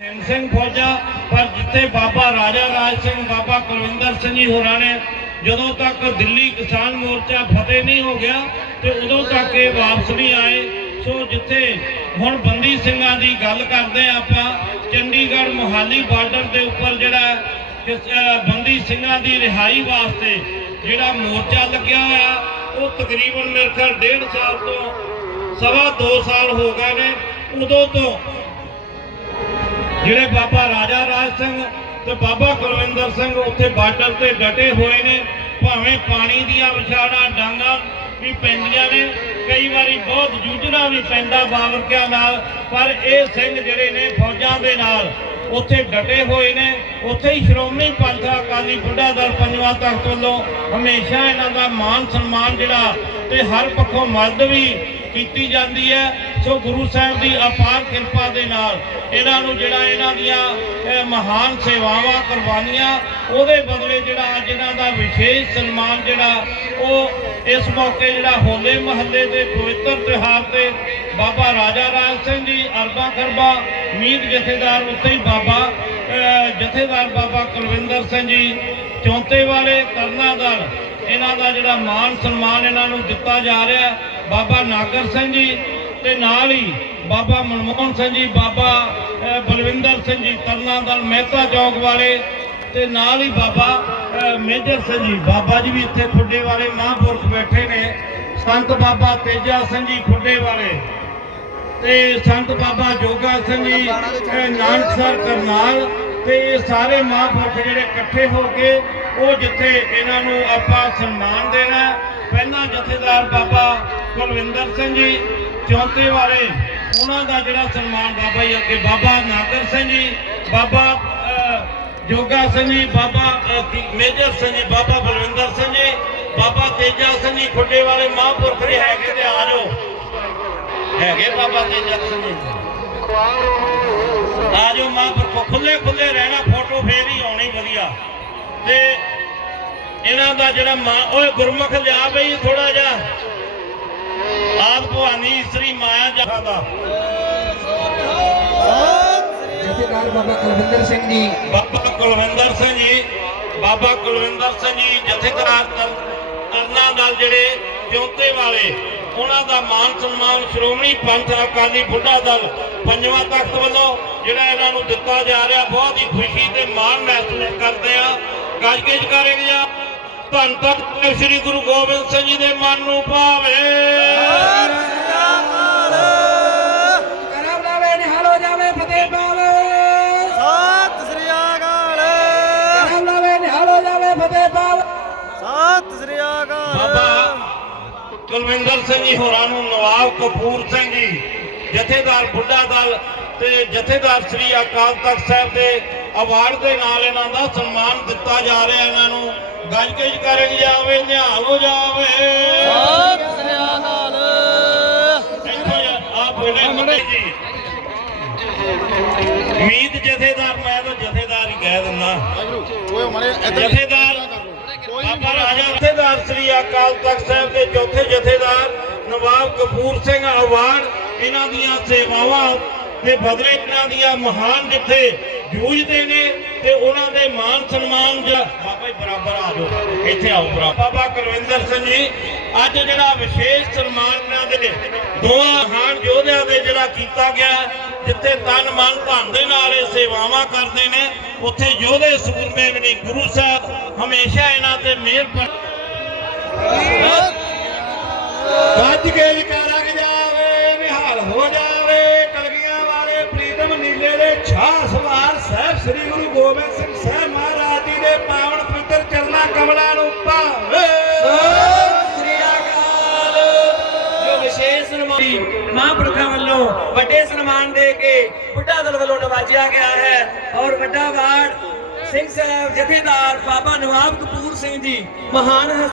ਸਿੰਘ ਸਿੰਘ ਫੌਜਾ, ਪਰ ਜਿੱਥੇ ਬਾਬਾ ਰਾਜਾ ਰਾਜ ਸਿੰਘ, ਬਾਬਾ ਕੁਲਵਿੰਦਰ ਸਿੰਘ ਜੀ ਹੋਰਾਂ ਨੇ ਜਦੋਂ ਤੱਕ ਦਿੱਲੀ ਕਿਸਾਨ ਮੋਰਚਾ ਫਤਿਹ ਨਹੀਂ ਹੋ ਗਿਆ ਤੇ ਉਦੋਂ ਤੱਕ ਇਹ ਵਾਪਸ ਨਹੀਂ ਆਏ, ਸੋ ਜਿੱਥੇ ਹੁਣ ਬੰਦੀ ਸਿੰਘਾਂ ਦੀ ਗੱਲ ਕਰਦੇ ਹਾਂ ਆਪਾਂ, ਚੰਡੀਗੜ੍ਹ ਮੋਹਾਲੀ ਬਾਰਡਰ ਦੇ ਉੱਪਰ ਜਿਹੜਾ ਬੰਦੀ ਸਿੰਘਾਂ ਦੀ ਰਿਹਾਈ ਵਾਸਤੇ ਜਿਹੜਾ ਮੋਰਚਾ ਲੱਗਿਆ ਹੋਇਆ, ਉਹ ਤਕਰੀਬਨ ਮੇਰੇ ਖਿਆਲ ਡੇਢ ਸਾਲ ਤੋਂ, ਸਵਾ 2 ਸਾਲ ਹੋ ਗਏ ਨੇ, ਉਦੋਂ ਤੋਂ ਜਿਹੜੇ ਬਾਬਾ ਰਾਜਾ ਰਾਜ ਸਿੰਘ ਤੇ ਬਾਬਾ ਕੁਲਵਿੰਦਰ ਸਿੰਘ ਉੱਥੇ ਬਾਰਡਰ ਤੇ ਡਟੇ ਹੋਏ ਨੇ, ਭਾਵੇਂ ਪਾਣੀ ਦੀਆਂ ਵਿਛਾੜਾਂ, ਡਾਂਗਾ ਵੀ ਪੈਂਦੀਆਂ ਨੇ, ਕਈ ਵਾਰੀ ਬਹੁਤ ਜੂਝਣਾ ਵੀ ਪੈਂਦਾ ਬਾਵਰਕਿਆਂ ਨਾਲ, ਪਰ ਇਹ ਸਿੰਘ ਜਿਹੜੇ ਨੇ ਫੌਜਾਂ ਦੇ ਨਾਲ ਉੱਥੇ ਡਟੇ ਹੋਏ ਨੇ, ਉੱਥੇ ਹੀ ਸ਼੍ਰੋਮਣੀ ਪੰਥ ਅਕਾਲੀ ਬੁੱਢਾ ਦਲ ਪੰਜਵਾਂ ਤਖਤ ਵੱਲੋਂ ਹਮੇਸ਼ਾ ਇਹਨਾਂ ਦਾ ਮਾਨ ਸਨਮਾਨ ਜਿਹੜਾ ਤੇ ਹਰ ਪੱਖੋਂ ਮਦਦ ਵੀ ਕੀਤੀ ਜਾਂਦੀ ਹੈ। ਸੋ ਗੁਰੂ ਸਾਹਿਬ ਦੀ ਅਪਾਰ ਕਿਰਪਾ ਦੇ ਨਾਲ ਇਹਨਾਂ ਨੂੰ ਜਿਹੜਾ ਇਹਨਾਂ ਦੀਆਂ ਮਹਾਨ ਸੇਵਾਵਾਂ, ਕੁਰਬਾਨੀਆਂ, ਉਹਦੇ ਬਦਲੇ ਜਿਹੜਾ ਅੱਜ ਇਹਨਾਂ ਦਾ ਵਿਸ਼ੇਸ਼ ਸਨਮਾਨ ਜਿਹੜਾ ਉਹ ਇਸ ਮੌਕੇ ਜਿਹੜਾ ਹੋਲੇ ਮਹੱਲੇ ਦੇ ਪਵਿੱਤਰ ਤਿਉਹਾਰ ਤੇ ਬਾਬਾ ਰਾਜਾ ਰਾਜ ਸਿੰਘ ਜੀ, ਅਰਬਾ ਖਰਬਾ, ਮੀਤ ਜਥੇਦਾਰ ਉੱਤੇ ਹੀ ਬਾਬਾ ਜਥੇਦਾਰ ਬਾਬਾ ਕੁਲਵਿੰਦਰ ਸਿੰਘ ਜੀ, ਚੌਂਤੇ ਵਾਲੇ ਕਰਨਾ ਦਲ ਇਹਨਾਂ ਦਾ ਜਿਹੜਾ ਮਾਨ ਸਨਮਾਨ ਇਹਨਾਂ ਨੂੰ ਦਿੱਤਾ ਜਾ ਰਿਹਾ ਬਾਬਾ ਨਾਗਰ ਸਿੰਘ ਜੀ ਤੇ ਨਾਲ ਹੀ ਬਾਬਾ ਮਨਮੋਹਨ ਸਿੰਘ ਜੀ ਬਾਬਾ ਬਲਵਿੰਦਰ ਸਿੰਘ ਜੀ ਤਰਨਾ ਦਲ ਮਹਿਤਾ ਚੌਕ ਵਾਲੇ ਤੇ ਨਾਲ ਹੀ ਬਾਬਾ ਮੇਜਰ ਸਿੰਘ ਜੀ। ਬਾਬਾ ਜੀ ਵੀ ਇੱਥੇ ਖੁੱਡੇ ਵਾਲੇ ਮਹਾਂਪੁਰਖ ਬੈਠੇ ਨੇ। ਸੰਤ ਬਾਬਾ ਤੇਜਾ ਸਿੰਘ ਜੀ ਖੁੱਡੇ ਵਾਲੇ ਤੇ ਸੰਤ ਬਾਬਾ ਜੋਗਾ ਸਿੰਘ ਜੀ ਇਹ ਨਾਨਕਸਰ ਕਰਨਾਲ ਤੇ ਇਹ ਸਾਰੇ ਮਹਾਂਪੁਰਖ ਜਿਹੜੇ ਇਕੱਠੇ ਹੋ ਕੇ ਉਹ ਜਿੱਥੇ ਇਹਨਾਂ ਨੂੰ ਆਪਾਂ ਸਨਮਾਨ ਦੇਣਾ ਹੈ, ਪਹਿਲਾਂ ਜਥੇਦਾਰ ਬਾਬਾ ਕੁਲਵਿੰਦਰ ਸਿੰਘ ਜੀ ਚੌਂਤੇ ਵਾਲੇ, ਉਹਨਾਂ ਦਾ ਜਿਹੜਾ ਸਨਮਾਨ ਬਾਬਾ ਜੀ ਅੱਗੇ ਬਾਬਾ ਨਾਦਰ ਸਿੰਘ ਜੀ, ਬਾਬਾ ਜੋਗਾ ਸਿੰਘ ਜੀ, ਬਾਬਾ ਮੇਜਰ ਸਿੰਘ ਜੀ, ਬਾਬਾ ਬਲਵਿੰਦਰ ਸਿੰਘ ਜੀ, ਬਾਬਾ ਤੇਜਾ ਸਿੰਘ ਜੀ, ਖੁੱਡੇ ਵਾਲੇ ਮਹਾਂਪੁਰਖ ਵੀ ਹੈਗੇ ਤੇ ਆ ਜਾਓ। ਹੈਗੇ ਬਾਬਾ ਤੇਜਾ ਸਿੰਘ ਜੀ। ਆ ਜਾਓ ਮਹਾਂਪੁਰਖੋ ਖੁੱਲੇ ਖੁੱਲੇ ਰਹਿਣਾ, ਫੋਟੋ ਫੇਰ ਹੀ ਆਉਣੀ ਵਧੀਆ। ਤੇ ਇਹਨਾਂ ਦਾ ਜਿਹੜਾ ਮਾਂ, ਓਏ ਗੁਰਮੁਖ ਲਿਆ ਬਈ ਥੋੜਾ ਜਿਹਾ। ਆਪ ਭਵਾਨੀ ਸ੍ਰੀ ਮਾਇਆ ਜਹਾ ਦਾ। ਜਥੇਦਾਰ ਬਾਬਾ ਕੁਲਵਿੰਦਰ ਸਿੰਘ ਜੀ। ਬਾਬਾ ਕੁਲਵਿੰਦਰ ਸਿੰਘ ਜੀ ਬਾਬਾ ਕੁਲਵਿੰਦਰ ਸਿੰਘ ਜੀ ਜਥੇਦਾਰ ਤਰਨਾ ਨਾਲ ਜਿਹੜੇ ਚੌਂਤੇ ਵਾਲੇ ਉਹਨਾਂ ਦਾ ਮਾਨ ਸਨਮਾਨ ਸ਼੍ਰੋਮਣੀ ਪੰਥ ਅਕਾਲੀ ਬੁੱਢਾ ਦਲ ਪੰਜਵਾਂ ਤਖਤ ਵੱਲੋਂ ਜਿਹੜਾ ਇਹਨਾਂ ਨੂੰ ਦਿੱਤਾ ਜਾ ਰਿਹਾ ਬਹੁਤ ਹੀ ਖੁਸ਼ੀ ਤੇ ਮਾਣ ਮਹਿਸੂਸ ਕਰਦੇ ਆ। ਗੱਜ ਕੇ ਜਕਾਰੇ ਗਿਆ ਧੰਨ ਧੰਨ ਸ੍ਰੀ ਗੁਰੂ ਗੋਬਿੰਦ ਸਿੰਘ ਜੀ ਦੇ ਮਨ ਨੂੰ ਭਾਵੇ। ਫਤਿਹ ਪਾਵੇ ਸਤਿ ਸ੍ਰੀ ਅਕਾਲ ਬਾਬਾ ਕੁਲਵਿੰਦਰ ਸਿੰਘ ਜੀ ਹੋਰਾਂ ਨੂੰ ਨਵਾਬ ਕਪੂਰ ਸਿੰਘ ਜੀ ਜਥੇਦਾਰ ਬੁੱਢਾ ਦਲ ਤੇ ਜਥੇਦਾਰ ਸ੍ਰੀ ਅਕਾਲ ਤਖਤ ਸਾਹਿਬ ਦੇ ਅਵਾਰਡ ਦੇ ਨਾਲ ਇਹਨਾਂ ਦਾ ਸਨਮਾਨ ਦਿੱਤਾ ਜਾ ਰਿਹਾ। ਇਹਨਾਂ ਨੂੰ ਗੱਜ ਕੇ ਜਕਾਰੇ ਜਾਵੇ ਨਿਹਾਲ ਹੋ ਜਾਵੇ ਸਤਿ ਸ੍ਰੀ ਅਕਾਲ ਇੱਥੋਂ ਆ ਬੋਲੇ ਮੁੰਡੇ ਜੀ ਮੀਤ ਜਥੇਦਾਰ ਮੈਂ ਤਾਂ ਜਥੇਦਾਰ ਹੀ ਕਹਿ ਦਿੰਦਾ। ਓਏ ਮਰੇ ਜਥੇਦਾਰ ਬਾਬਾ ਰਾਜਾ ਜਥੇਦਾਰ ਸ੍ਰੀ ਅਕਾਲ ਤਖਤ ਸਾਹਿਬ ਦੇ ਚੌਥੇ ਜਥੇਦਾਰ ਨਵਾਬ ਕਪੂਰ ਸਿੰਘ ਅਵਾਰਡ ਇਹਨਾਂ ਦੀਆਂ ਸੇਵਾਵਾਂ ਦੇ ਬਦਲੇ ਇਹਨਾਂ ਦੀਆਂ ਮਹਾਨ ਜਿੱਥੇ ਜੂਝਦੇ ਨੇ ਤੇ ਉਹਨਾਂ ਦੇ ਮਾਨ ਸਨਮਾਨ ਜਾਂ ਬਾਬਾ ਜੀ ਬਰਾਬਰ ਆ ਜਾਓ ਇੱਥੇ ਆਓ ਬਾਬਾ ਕੁਲਵਿੰਦਰ ਸਿੰਘ ਜੀ ਅੱਜ ਜਿਹੜਾ ਵਿਸ਼ੇਸ਼ ਸਨਮਾਨ ਇਹਨਾਂ ਦੇ ਦੋਵਾਂ ਮਹਾਨ ਕੀਤਾ ਗਿਆ ਜਿੱਥੇ ਤਨ ਮਨ ਧਨ ਦੇ ਨਾਲ ਇਹ ਸੇਵਾਵਾਂ ਕਰਦੇ ਨੇ, ਉੱਥੇ ਯੋਧੇ ਸੂਰਮੇ ਵੀ ਗੁਰੂ ਸਾਹਿਬ ਹਮੇਸ਼ਾ ਇਹਨਾਂ ਤੇ ਮਿਹਰ ਕਰ ਗੱਜ ਕੇ ਵਿਕਾਰਾ ਜਾਵੇ, ਨਿਹਾਲ ਹੋ ਜਾਵੇ, ਕਲਗੀਆਂ ਵਾਲੇ ਪ੍ਰੀਤਮ ਨੀਲੇ ਦੇ ਛਾਹ ਸਵਾਰ ਸਾਹਿਬ ਸ੍ਰੀ ਗੁਰੂ ਗੋਬਿੰਦ ਸਿੰਘ ਮਹਾਂਪੁਰਖਾਂ ਵੱਲੋਂ ਵੱਡੇ ਸਨਮਾਨ ਦੇ ਕੇ ਬੁੱਢਾ ਦਲ ਵੱਲੋਂ ਨਵਾਜਿਆ ਗਿਆ ਹੈ ਔਰ ਵੱਡਾ ਅਵਾਰਡ ਸਿੰਘ ਸਾਹਿਬ ਜਥੇਦਾਰ ਬਾਬਾ ਨਵਾਬ ਕਪੂਰ ਸਿੰਘ ਜੀ ਮਹਾਨ